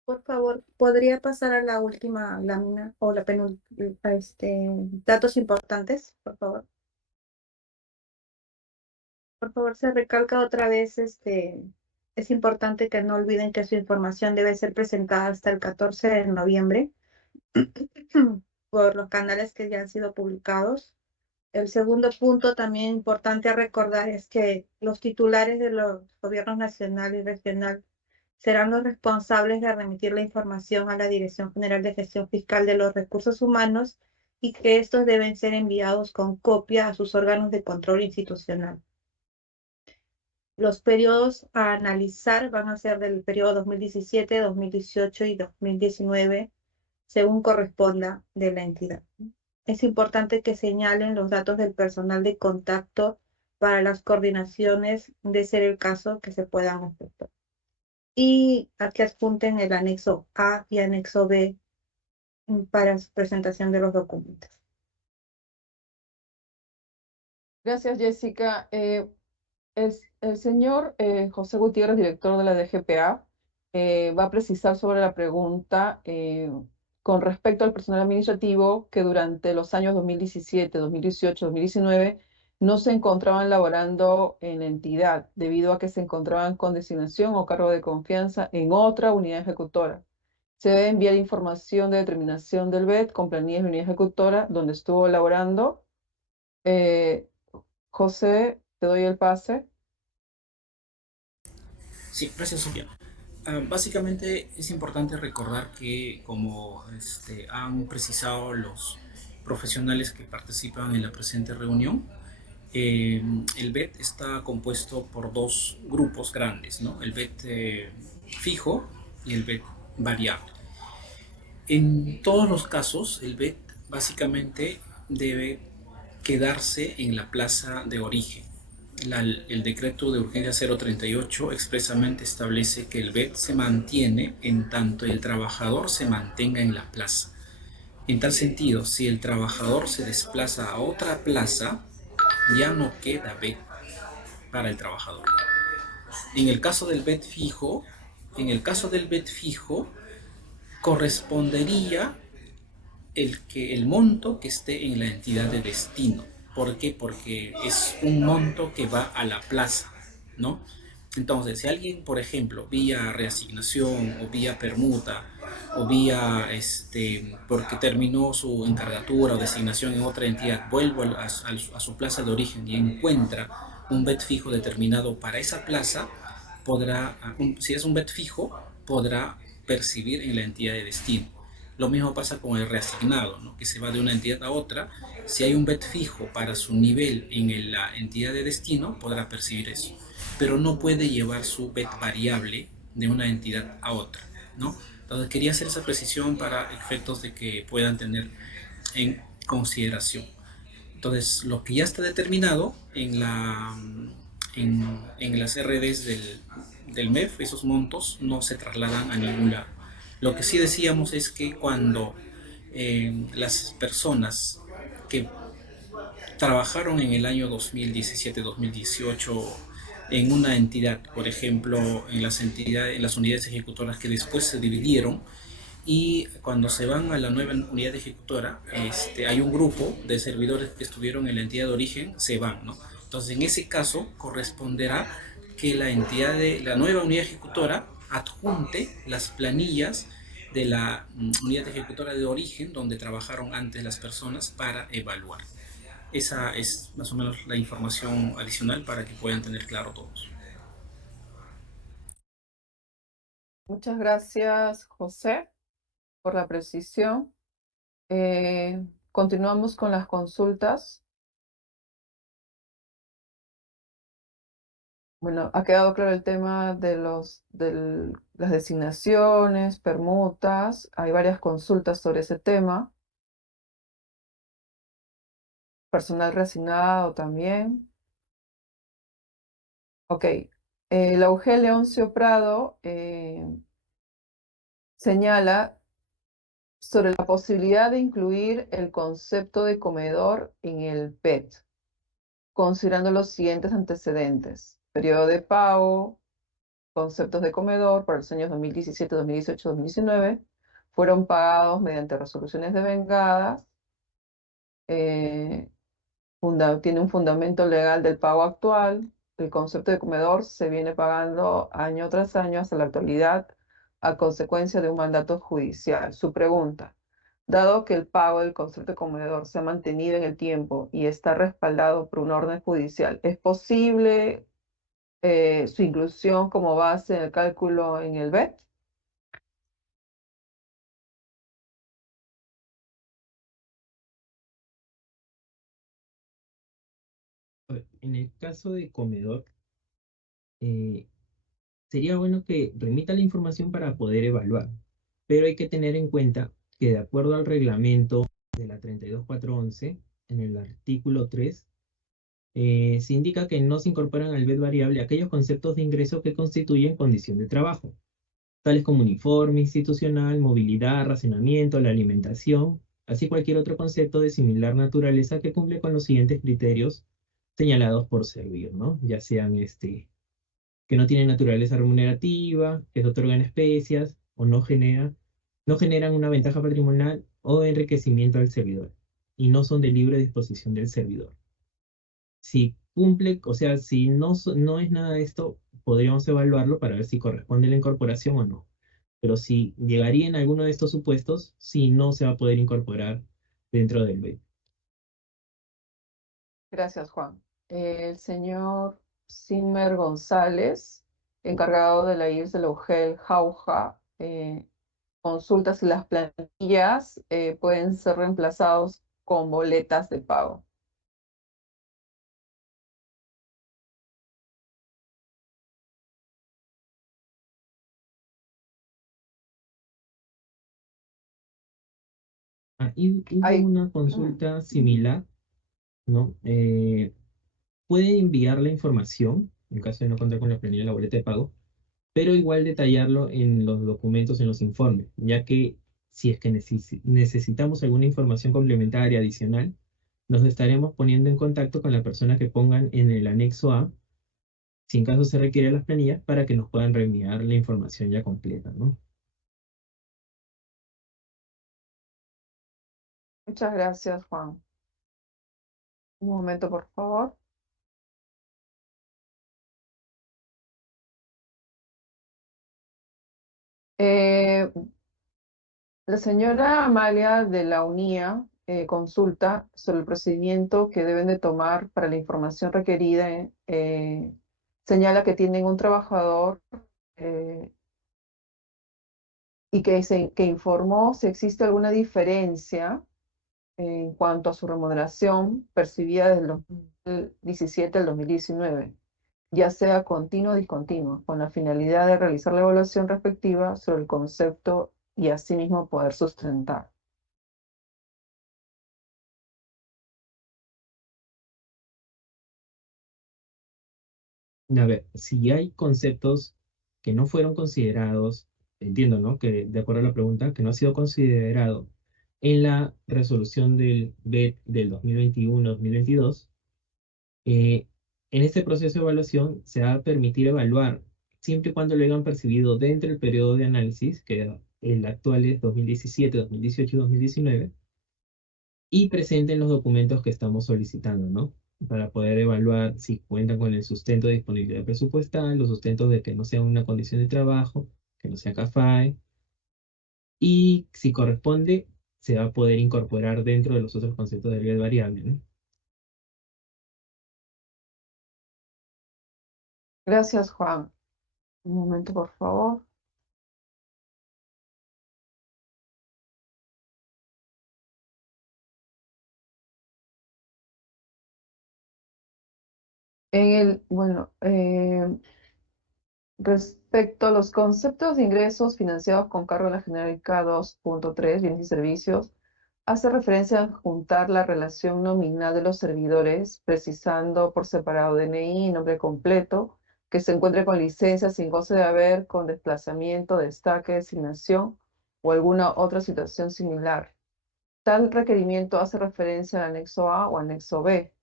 Por favor, ¿podría pasar a la última lámina o la penúltima, datos importantes, por favor? Por favor, se recalca otra vez, es importante que no olviden que su información debe ser presentada hasta el 14 de noviembre por los canales que ya han sido publicados. El segundo punto también importante a recordar es que los titulares de los gobiernos nacional y regional serán los responsables de remitir la información a la Dirección General de Gestión Fiscal de los Recursos Humanos y que estos deben ser enviados con copia a sus órganos de control institucional. Los periodos a analizar van a ser del periodo 2017, 2018 y 2019, según corresponda de la entidad. Es importante que señalen los datos del personal de contacto para las coordinaciones, de ser el caso, que se puedan efectuar. Y aquí adjunten el anexo A y anexo B para su presentación de los documentos. Gracias, Jessica. El señor José Gutiérrez, director de la DGPA, va a precisar sobre la pregunta con respecto al personal administrativo que durante los años 2017, 2018, 2019 no se encontraban laborando en la entidad debido a que se encontraban con designación o cargo de confianza en otra unidad ejecutora. Se debe enviar información de determinación del BED con planillas de unidad ejecutora donde estuvo laborando. José, te doy el pase. Sí, gracias, Sofía. Básicamente es importante recordar que, como han precisado los profesionales que participan en la presente reunión, el BED está compuesto por dos grupos grandes, ¿no? El BED fijo y el BED variable. En todos los casos, el BED básicamente debe quedarse en la plaza de origen. El decreto de urgencia 038 expresamente establece que el BED se mantiene en tanto el trabajador se mantenga en la plaza. En tal sentido, si el trabajador se desplaza a otra plaza, ya no queda BED para el trabajador. En el caso del BED fijo, correspondería el monto que esté en la entidad de destino. ¿Por qué? Porque es un monto que va a la plaza, ¿no? Entonces, si alguien, por ejemplo, vía reasignación o vía permuta o vía, porque terminó su encargatura o designación en otra entidad, vuelve a su plaza de origen y encuentra un BED fijo determinado para esa plaza, si es un BED fijo, podrá percibir en la entidad de destino. Lo mismo pasa con el reasignado, ¿no? Que se va de una entidad a otra. Si hay un BED fijo para su nivel en la entidad de destino, podrá percibir eso. Pero no puede llevar su BED variable de una entidad a otra, ¿no? Entonces quería hacer esa precisión para efectos de que puedan tener en consideración. Entonces, lo que ya está determinado en las RDs del MEF, esos montos no se trasladan a ningún lado. Lo que sí decíamos es que cuando las personas que trabajaron en el año 2017-2018 en una entidad, por ejemplo, en las unidades ejecutoras que después se dividieron, y cuando se van a la nueva unidad ejecutora, hay un grupo de servidores que estuvieron en la entidad de origen, se van, ¿no? Entonces, en ese caso, corresponderá que la nueva unidad ejecutora adjunte las planillas de la unidad ejecutora de origen donde trabajaron antes las personas para evaluar. Esa es más o menos la información adicional para que puedan tener claro todos. Muchas gracias, José, por la precisión. Continuamos con las consultas. Bueno, ha quedado claro el tema de las designaciones, permutas. Hay varias consultas sobre ese tema. Personal reasignado también. Ok. La UG Leoncio Prado señala sobre la posibilidad de incluir el concepto de comedor en el PET, considerando los siguientes antecedentes: periodo de pago, conceptos de comedor para los años 2017, 2018, 2019, fueron pagados mediante resoluciones devengadas, tiene un fundamento legal del pago actual, el concepto de comedor se viene pagando año tras año hasta la actualidad a consecuencia de un mandato judicial. Su pregunta: dado que el pago del concepto de comedor se ha mantenido en el tiempo y está respaldado por una orden judicial, ¿es posible su inclusión como base en el cálculo en el BET? A ver, en el caso de comedor, eh, sería bueno que remita la información para poder evaluar, pero hay que tener en cuenta que de acuerdo al reglamento de la 32411, en el artículo 3, se indica que no se incorporan al BED variable aquellos conceptos de ingreso que constituyen condición de trabajo, tales como uniforme institucional, movilidad, racionamiento, la alimentación, así cualquier otro concepto de similar naturaleza que cumple con los siguientes criterios señalados por servir, ¿no? Ya sean que no tiene naturaleza remunerativa, que se otorga en especias o no genera no generan una ventaja patrimonial o enriquecimiento al servidor y no son de libre disposición del servidor. Si cumple, o sea, si no es nada de esto, podríamos evaluarlo para ver si corresponde la incorporación o no. Pero si llegaría en alguno de estos supuestos, sí, no se va a poder incorporar dentro del BED. Gracias, Juan. El señor Sinmer González, encargado de la IRS de la UGEL Jauja, consulta si las planillas pueden ser reemplazados con boletas de pago. Y hubo Hay, una consulta similar, ¿no? Puede enviar la información, en caso de no contar con la planilla de la boleta de pago, pero igual detallarlo en los documentos, en los informes, ya que si es que necesitamos alguna información complementaria adicional, nos estaremos poniendo en contacto con la persona que pongan en el anexo A, si en caso se requiere las planillas, para que nos puedan reenviar la información ya completa, ¿no? muchas gracias, Juan. Un momento, por favor. Eh, la señora Amalia de la UNIA consulta sobre el procedimiento que deben de tomar para la información requerida. Señala que tienen un trabajador eh, y que informó si existe alguna diferencia en cuanto a su remuneración percibida desde el 2017 al 2019, ya sea continua o discontinua, con la finalidad de realizar la evaluación respectiva sobre el concepto y asimismo poder sustentar. A ver, si hay conceptos que no fueron considerados, entiendo, ¿no? Que de acuerdo a la pregunta, que no ha sido considerado en la resolución del BED del 2021-2022, en este proceso de evaluación se va a permitir evaluar siempre y cuando lo hayan percibido dentro del periodo de análisis, que el actual es 2017, 2018 y 2019, y presenten los documentos que estamos solicitando, ¿no? Para poder evaluar si cuentan con el sustento de disponibilidad presupuestal, los sustentos de que no sea una condición de trabajo, que no sea CAFAE, y si corresponde, se va a poder incorporar dentro de los otros conceptos del riesgo variable, ¿no? Gracias, Juan. Un momento, por favor. Respecto a los conceptos de ingresos financiados con cargo a la Generalitat 2.3, bienes y servicios, hace referencia a juntar la relación nominal de los servidores, precisando por separado DNI, nombre completo, que se encuentre con licencia sin goce de haber, con desplazamiento, destaque, designación o alguna otra situación similar. Tal requerimiento hace referencia al anexo A o anexo B,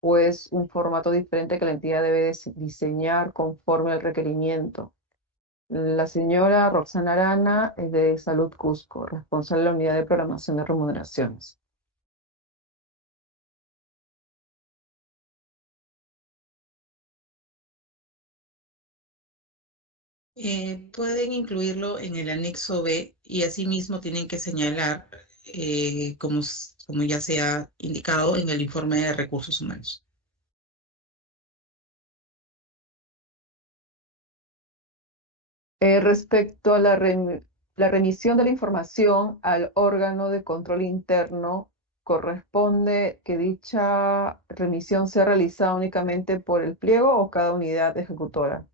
o es un formato diferente que la entidad debe diseñar conforme al requerimiento. La señora Roxana Arana es de Salud Cusco, responsable de la unidad de programación de remuneraciones. Pueden incluirlo en el anexo B y asimismo tienen que señalar, como ya se ha indicado en el informe de recursos humanos. Respecto a la remisión de la información al órgano de control interno, ¿corresponde que dicha remisión sea realizada únicamente por el pliego o cada unidad ejecutora?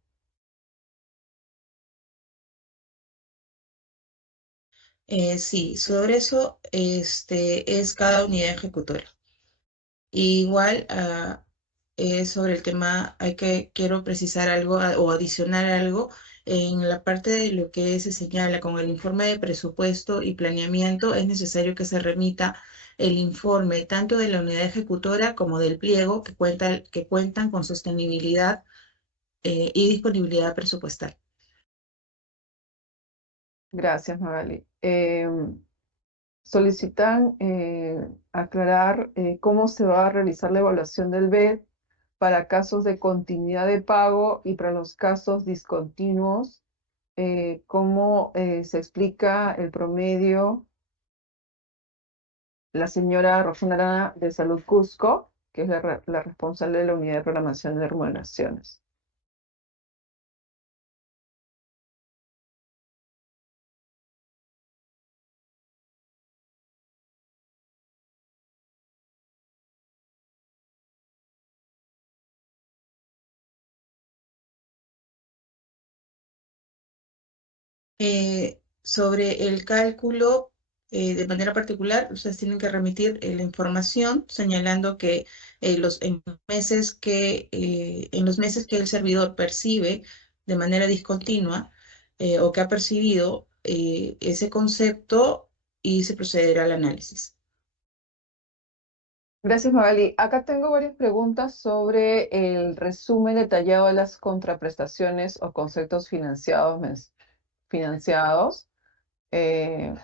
Sí, sobre eso es cada unidad ejecutora. Igual, sobre el tema, quiero precisar algo o adicionar algo. En la parte de lo que se señala con el informe de presupuesto y planeamiento, es necesario que se remita el informe tanto de la unidad ejecutora como del pliego que cuentan con sostenibilidad y disponibilidad presupuestal. Gracias, Magali. solicitan aclarar cómo se va a realizar la evaluación del BED para casos de continuidad de pago y para los casos discontinuos, cómo se explica el promedio. La señora Rosana Arana de Salud Cusco, que es la responsable de la Unidad de Programación de Remuneraciones. Sobre el cálculo, de manera particular, ustedes tienen que remitir la información señalando que en los meses que el servidor percibe de manera discontinua o que ha percibido ese concepto y se procederá al análisis. Gracias, Magali. Acá tengo varias preguntas sobre el resumen detallado de las contraprestaciones o conceptos financiados. Eh,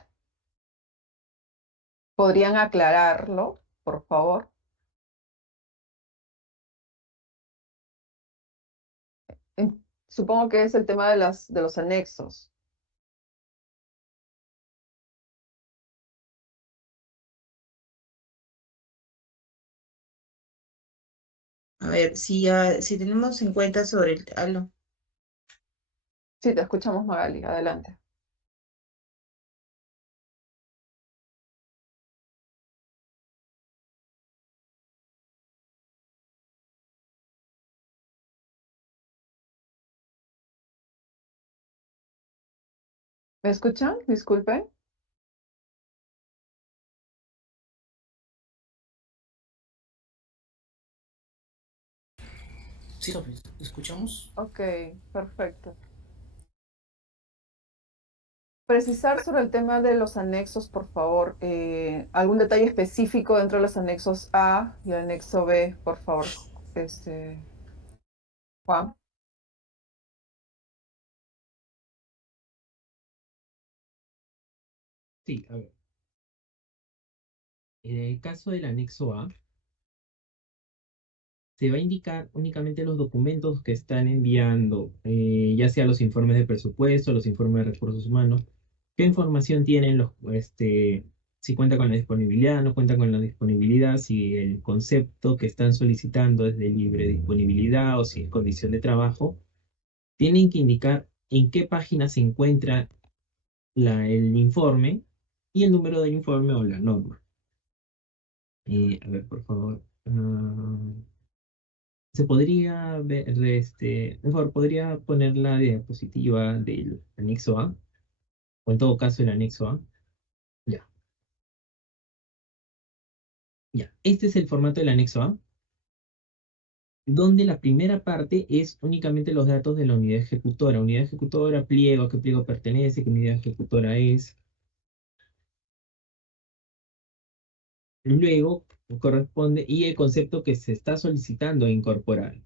¿Podrían aclararlo, por favor? Supongo que es el tema de los anexos. A ver, si tenemos en cuenta sobre el... aló. Sí, te escuchamos, Magali. Adelante. ¿Me escuchan? Disculpen. Sí, lo escuchamos. Ok, perfecto. Precisar sobre el tema de los anexos, por favor. ¿Algún detalle específico dentro de los anexos A y el anexo B, por favor? Juan. Sí, a ver. En el caso del anexo A, se va a indicar únicamente los documentos que están enviando, ya sea los informes de presupuesto, los informes de recursos humanos, qué información tienen si cuenta con la disponibilidad, no cuenta con la disponibilidad, si el concepto que están solicitando es de libre disponibilidad o si es condición de trabajo, tienen que indicar en qué página se encuentra el informe y el número del informe o la norma. A ver, por favor. Se podría ver, por favor, podría poner la diapositiva del anexo A, o en todo caso el anexo A. Ya, ya. Este es el formato del anexo A, donde la primera parte es únicamente los datos de la unidad ejecutora. Unidad ejecutora, pliego, a qué pliego pertenece, qué unidad ejecutora es. Luego corresponde, y el concepto que se está solicitando incorporar.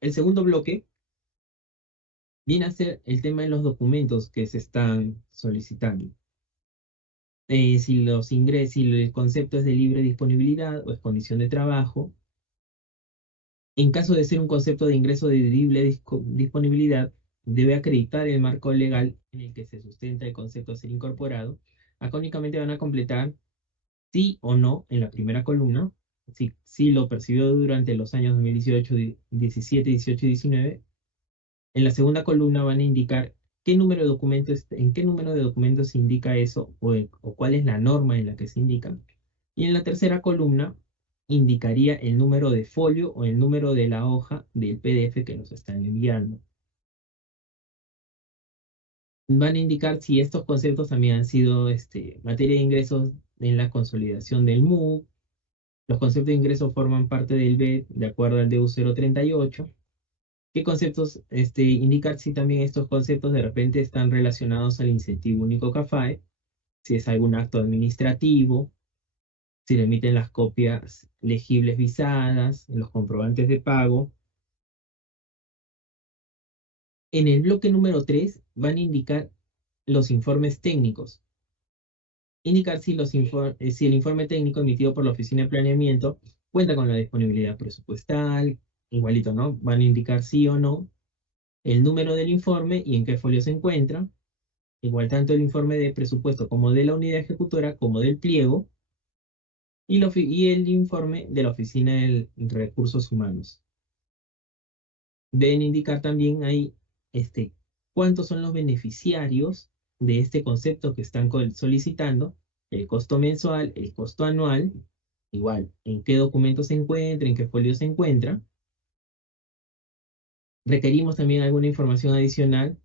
El segundo bloque viene a ser el tema de los documentos que se están solicitando. Si el concepto es de libre disponibilidad o es condición de trabajo. En caso de ser un concepto de ingreso de libre disponibilidad, debe acreditar el marco legal en el que se sustenta el concepto a ser incorporado. Acá únicamente van a completar sí o no en la primera columna, si lo percibió durante los años 2018, 17, 18 y 19. En la segunda columna van a indicar en qué número de documentos se indica eso o cuál es la norma en la que se indican. Y en la tercera columna indicaría el número de folio o el número de la hoja del PDF que nos están enviando. Van a indicar si estos conceptos también han sido materia de ingresos en la consolidación del MUC. Los conceptos de ingresos forman parte del BED de acuerdo al DU 038. ¿Qué conceptos indicar si también estos conceptos de repente están relacionados al incentivo único CAFAE? Si es algún acto administrativo, si le emiten las copias legibles visadas, los comprobantes de pago. En el bloque número 3 van a indicar los informes técnicos. Indicar si el informe técnico emitido por la Oficina de Planeamiento cuenta con la disponibilidad presupuestal, igualito, ¿no? Van a indicar sí o no el número del informe y en qué folio se encuentra, igual tanto el informe de presupuesto como de la unidad ejecutora, como del pliego, y el informe de la Oficina de Recursos Humanos. Deben indicar también ahí cuántos son los beneficiarios de este concepto que están solicitando, el costo mensual, el costo anual, igual, en qué documento se encuentra, en qué folio se encuentra. Requerimos también alguna información adicional,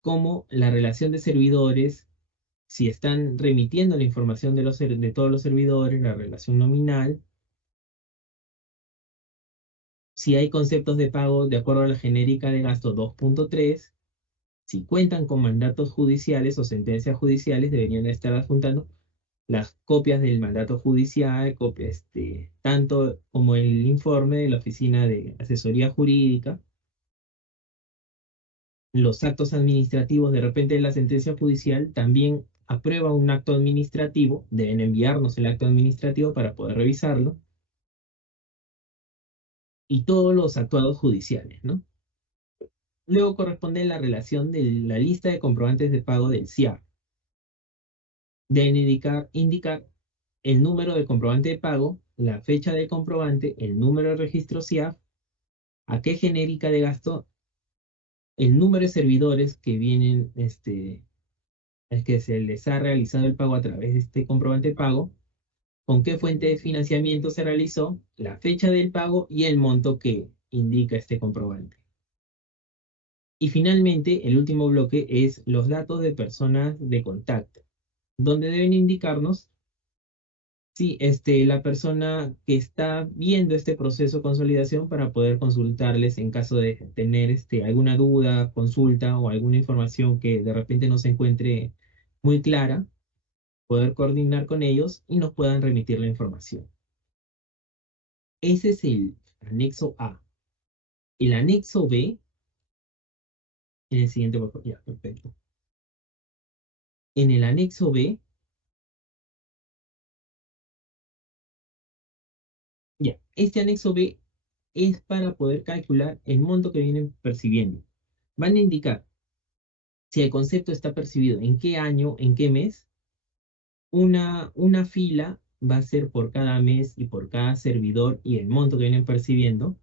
como la relación de servidores, si están remitiendo la información de todos los servidores, la relación nominal, si hay conceptos de pago de acuerdo a la genérica de gasto 2.3, si cuentan con mandatos judiciales o sentencias judiciales, deberían estar adjuntando las copias del mandato judicial, copias, tanto como el informe de la Oficina de Asesoría Jurídica, los actos administrativos. De repente la sentencia judicial también aprueba un acto administrativo, deben enviarnos el acto administrativo para poder revisarlo, y todos los actuados judiciales, ¿no? Luego corresponde la relación de la lista de comprobantes de pago del CIAR. Deben indicar el número de comprobante de pago, la fecha del comprobante, el número de registro CIAF, a qué genérica de gasto, el número de servidores que vienen, es que se les ha realizado el pago a través de este comprobante de pago, con qué fuente de financiamiento se realizó, la fecha del pago y el monto que indica este comprobante. Y finalmente, el último bloque es los datos de personas de contacto, donde deben indicarnos si la persona que está viendo este proceso de consolidación, para poder consultarles en caso de tener alguna duda, consulta o alguna información que de repente no se encuentre muy clara, poder coordinar con ellos y nos puedan remitir la información. Ese es el anexo A. El anexo B, en el siguiente, por favor. Ya, perfecto. En el anexo B, ya, este anexo B es para poder calcular el monto que vienen percibiendo. Van a indicar si el concepto está percibido en qué año, en qué mes. Una fila va a ser por cada mes y por cada servidor y el monto que vienen percibiendo.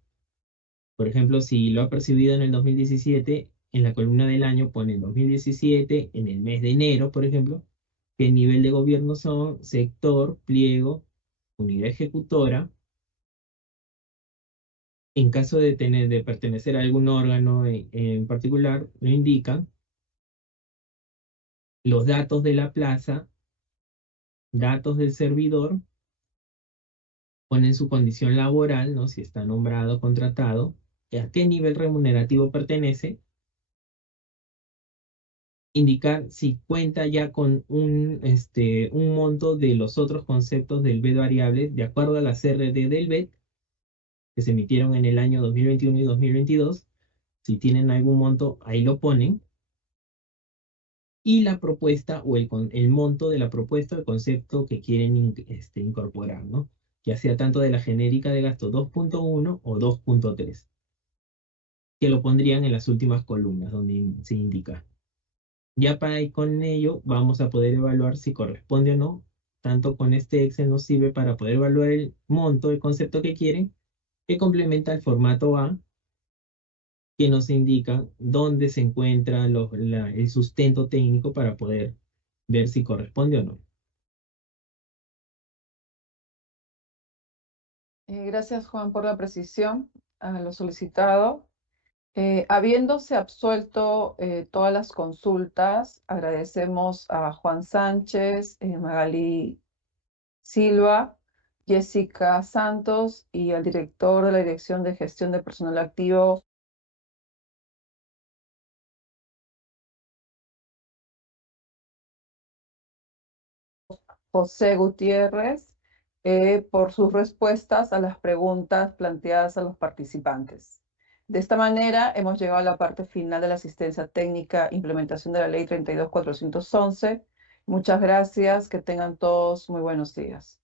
Por ejemplo, si lo ha percibido en el 2017, en la columna del año pone 2017, en el mes de enero, por ejemplo, qué nivel de gobierno son, sector, pliego, unidad ejecutora. En caso de pertenecer a algún órgano en particular, lo indican. Los datos de la plaza, datos del servidor, ponen su condición laboral, ¿no? Si está nombrado o contratado, a qué nivel remunerativo pertenece, indicar si cuenta ya con un monto de los otros conceptos del BED variable, de acuerdo a la CRD del BED, que se emitieron en el año 2021 y 2022. Si tienen algún monto, ahí lo ponen. Y la propuesta o el monto de la propuesta o el concepto que quieren incorporar, ¿no? Ya sea tanto de la genérica de gasto 2.1 o 2.3, que lo pondrían en las últimas columnas donde se indica. Ya para ir con ello vamos a poder evaluar si corresponde o no. Tanto con este Excel nos sirve para poder evaluar el monto, el concepto que quieren, que complementa el formato A, que nos indica dónde se encuentra el sustento técnico para poder ver si corresponde o no. Gracias, Juan, por la precisión a lo solicitado. Habiéndose absuelto todas las consultas, agradecemos a Juan Sánchez, Magali Silva, Jessica Santos y al director de la Dirección de Gestión de Personal Activo, José Gutiérrez, por sus respuestas a las preguntas planteadas a los participantes. De esta manera, hemos llegado a la parte final de la asistencia técnica, implementación de la Ley 32.411. Muchas gracias, que tengan todos muy buenos días.